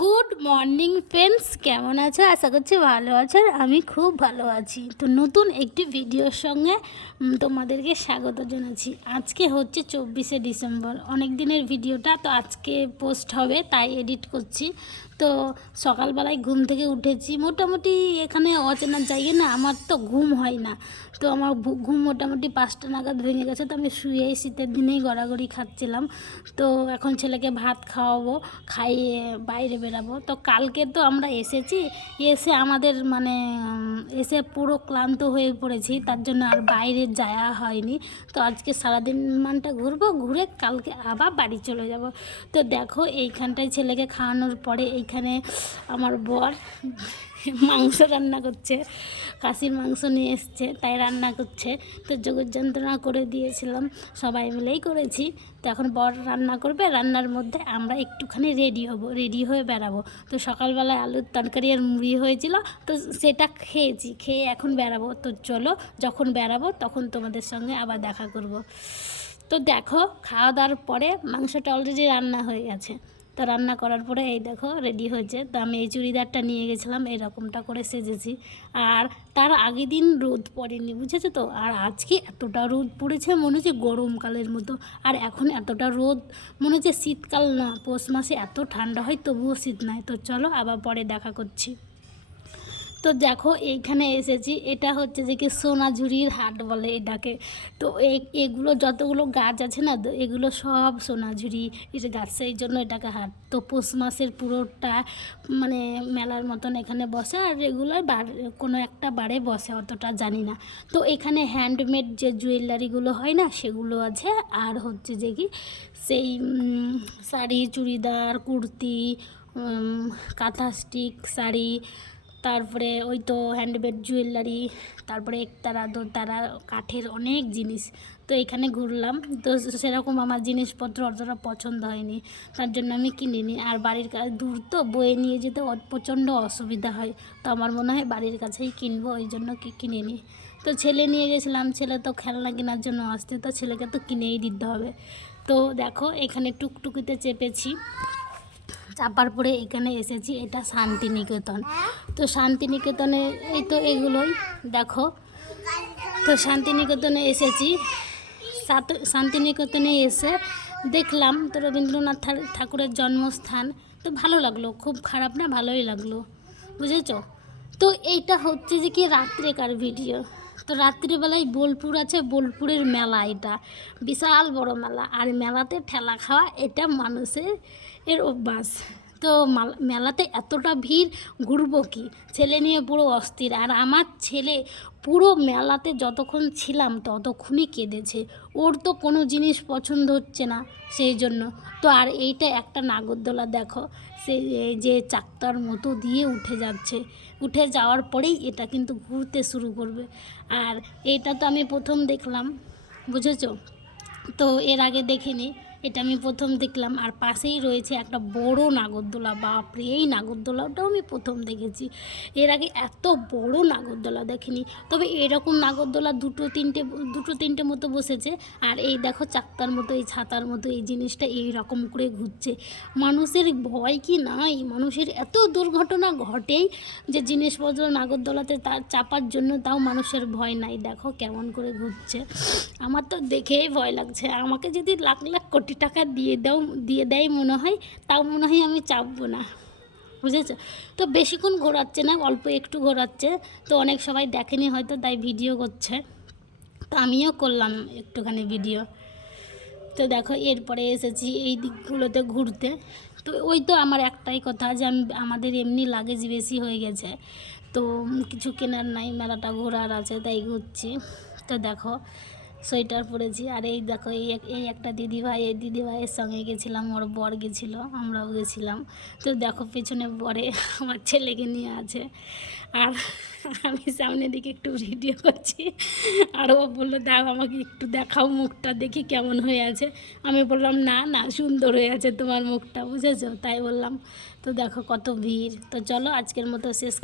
Good morning friends, কেমন আছো? আশা করছি ভালো আছো। আর আমি খুব ভালো আছি। তো নতুন একটি ভিডিওর সঙ্গে তোমাদেরকে স্বাগত জানাচ্ছি। আজকে হচ্ছে 24শে ডিসেম্বর, অনেক দিনের ভিডিওটা তো আজকে পোস্ট হবে, তাই এডিট করছি। তো সকালবেলায় ঘুম থেকে উঠেছি, মোটামুটি এখানে অচেনা জায়গায় না আমার তো ঘুম হয় না। তো আমার ঘুম মোটামুটি 5টা নাগাদ ভেঙে গেছে। তো আমি শুয়ে শীতের দিনেই গড়াগড়ি খাচ্ছিলাম। তো এখন ছেলেকে ভাত খাওয়াবো, খাইয়ে বাইরে বেরাবো। তো কালকে তো আমরা এসেছি, এসে আমাদের এসে পুরো ক্লান্ত হয়ে পড়েছি, তার জন্য আর বাইরে যাওয়া হয়নি। তো আজকে সারাদিন ঘুরবো, ঘুরে কালকে আবার বাড়ি চলে যাব। তো দেখো এইখানটায় ছেলেকে খাওয়ানোর পরে এইখানে আমার বর মাংস রান্না করছে, খাসির মাংস নিয়ে এসছে, তাই রান্না করছে। তো জগৎ যন্ত্রণা করে দিয়েছিলাম, সবাই মিলেই করেছি। তো এখন বর রান্না করবে, রান্নার মধ্যে আমরা একটুখানি রেডি হব, রেডি হয়ে বেরাবো। তো সকালবেলায় আলুর তরকারি আর মুড়ি হয়েছিল, তো সেটা খেয়েছি, খেয়ে এখন বেরাবো। তো চলো, যখন বেরাবো তখন তোমাদের সঙ্গে আবার দেখা করব। তো দেখো, খাওয়া দাওয়ার পরে মাংসটা অলরেডি রান্না হয়ে গেছে। তো রান্না করার পরে এই দেখো রেডি হয়েছে। তো আমি এই চুড়িদারটা নিয়ে গেছিলাম, এরকমটা করে সেজেছি। আর তার আগের দিন রোদ পড়েনি, বুঝেছো তো। আর আজকে এতটা রোদ পড়েছে, মনে হচ্ছে গরমকালের মতো। আর এখন এতটা রোদ, মনে হচ্ছে শীতকাল না, পৌষ মাসে এত ঠান্ডা হয় তবুও শীত নাই। তো চলো আবার পরে দেখা করছি। তো দেখো এইখানে এসেছি, এটা হচ্ছে যে কি সোনাঝুরির হাট বলে এটাকে। তো এগুলো যতগুলো গাছ আছে না, তো এগুলো সব সোনাঝুরি গাছ, সেই জন্য এটাকে হাট। তো পৌষ মাসের পুরোটা মেলার মতন এখানে বসে। আর রেগুলার কোনো একটা বারে বসে, অতটা জানি না। তো এখানে হ্যান্ডমেড যে জুয়েলারিগুলো হয় না, সেগুলো আছে। আর হচ্ছে যে কি সেই শাড়ি, চুড়িদার, কুর্তি, কাঁথা স্টিক শাড়ি, তারপরে ওই তো হ্যান্ডমেড জুয়েলারি, তারপরে একতারা দোতারা, কাঠের অনেক জিনিস। তো এখানে ঘুরলাম, তো সেরকম আমার জিনিসপত্র অতটা পছন্দ হয়নি, তার জন্য আমি কিনিনি। আর বাড়ির কাছে দূর, তো বয়ে নিয়ে যেতে প্রচণ্ড অসুবিধা হয়। তো আমার মনে হয় বাড়ির কাছেই কিনবো, ওই জন্য কিনিনি। তো ছেলে নিয়ে গেছিলাম, ছেলে তো খেলনা কেনার জন্য আসছে, তো ছেলেকে তো কিনেই দিতে হবে। তো দেখো এখানে টুকটুকিতে চেপেছি, চাপার পরে এখানে এসেছি, এটা শান্তিনিকেতন। তো শান্তিনিকেতনে এই তো এগুলোই দেখো। তো শান্তিনিকেতনে এসেছি, শান্তিনিকেতনে এসে দেখলাম তো রবীন্দ্রনাথ ঠাকুরের জন্মস্থান। তো ভালো লাগলো, খুব খারাপ না, ভালোই লাগলো, বুঝেছো। তো এইটা হচ্ছে যে কি রাত্রেকার ভিডিও। তো রাত্রিবেলায় বোলপুর আছে, বোলপুরের মেলা, এটা বিশাল বড় মেলা। আর মেলাতে ঠেলা খাওয়া এটা মানুষের অভ্যাস। তো মেলাতে এতটা ভিড়, ঘুরবো কি, ছেলে নিয়ে পুরো অস্থির। আর আমার ছেলে পুরো মেলাতে যতক্ষণ ছিলাম ততক্ষণই কেঁদেছে, ওর তো কোনো জিনিস পছন্দ হচ্ছে না, সেই জন্য। তো আর এইটা একটা নাগরদোলা দেখো, সে যে চাকতার মতো দিয়ে উঠে যাচ্ছে, উঠে যাওয়ার পরেই এটা কিন্তু ঘুরতে শুরু করবে। আর এইটা তো আমি প্রথম দেখলাম, বুঝেছো। তো এর আগে দেখিনি, এটা আমি প্রথম দেখলাম। আর পাশেই রয়েছে একটা বড় নাগরদোলা, বাপরে, এই নাগরদোলাটাও আমি প্রথম দেখেছি। এর আগে এত বড় নাগরদোলা দেখিনি। তবে এরকম নাগরদোলা দুটো তিনটে মতো বসেছে। আর এই দেখো চাক্তার মতো, এই ছাতার মতো এই জিনিসটা এই রকম করে ঘুরছে। মানুষের ভয় কি নাই, মানুষের এত দুর্ঘটনা ঘটেই যে জিনিসপত্র নাগরদোলাতে তার চাপার জন্য, তাও মানুষের ভয় নাই। দেখো কেমন করে ঘুরছে, আমার তো দেখেই ভয় লাগছে। আমাকে যদি লাখ লাখ কোটি টাকা দিয়ে দেয় মনে হয়, তাও মনে হয় আমি চাপবো না, বুঝেছো। তো বেশিক্ষণ ঘোরাচ্ছে না, অল্প একটু ঘোরাচ্ছে। তো অনেক সবাই দেখেনি হয়তো, তাই ভিডিও করছে। তো আমিও করলাম একটুখানি ভিডিও। তো দেখো এরপরে এসেছি এই দিকগুলোতে ঘুরতে। তো ওই তো আমার একটাই কথা, যে আমাদের এমনি লাগেজ বেশি হয়ে গেছে, তো কিছু কেনার নাই, মেলাটা ঘোরার আছে, তাই ঘুরছি। তো দেখো সোয়েটার পরেছি। আর এই দেখো এই একটা দিদিভাই, এই দিদিভাইয়ের সঙ্গে গেছিলাম, ওর বর গেছিলো, আমরাও গেছিলাম। তো দেখো পেছনে বরে আমার ছেলেকে নিয়ে আছে, আর আমি সামনের দিকে একটু ভিডিও করছি। আর ও বললো, দাও আমাকে একটু দেখাও মুখটা, দেখি কেমন হয়ে আছে। আমি বললাম, না না, সুন্দর হয়ে আছে তোমার মুখটা, বুঝেছো। তাই বললাম, তো দেখো কত ভিড়। তো চলো আজকের মতো শেষ